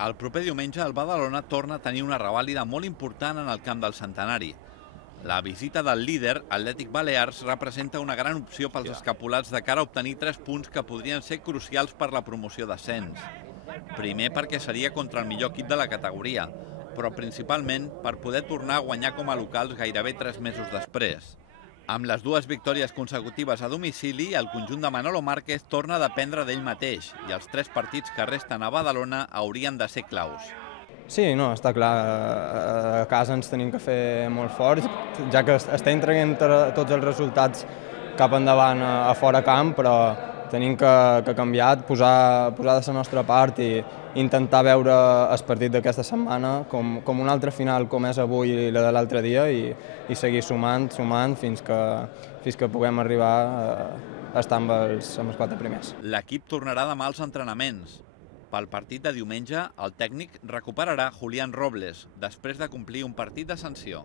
El proper diumenge el Badalona torna a tenir una revàlida molt important en el camp del Centenari. La visita del líder, Atlètic Balears, representa una gran opció pels escapulats de cara a obtenir 3 punts que podrien ser crucials per la promoció d'ascens. Primer perquè seria contra el millor equip de la categoria, però principalment per poder tornar a guanyar com a locals gairebé 3 mesos després. Amb les 2 victòries consecutives a domicili, el conjunt de Manolo Márquez torna a dependre d'ell mateix i els 3 partits que resten a Badalona haurien de ser claus. Sí, no, està clar, a casa ens tenim que fer molt forts, ja que estem traient tots els resultats cap endavant a fora camp, però tenim que canviar, posar de la nostra part i intentar veure el partit d'aquesta setmana com una altra final com és avui i la de l'altre dia i seguir sumant fins que puguem arribar a estar amb els 4 primers. L'equip tornarà demà als entrenaments. Pel partit de diumenge, el tècnic recuperarà Julián Robles, després de complir un partit de sanció.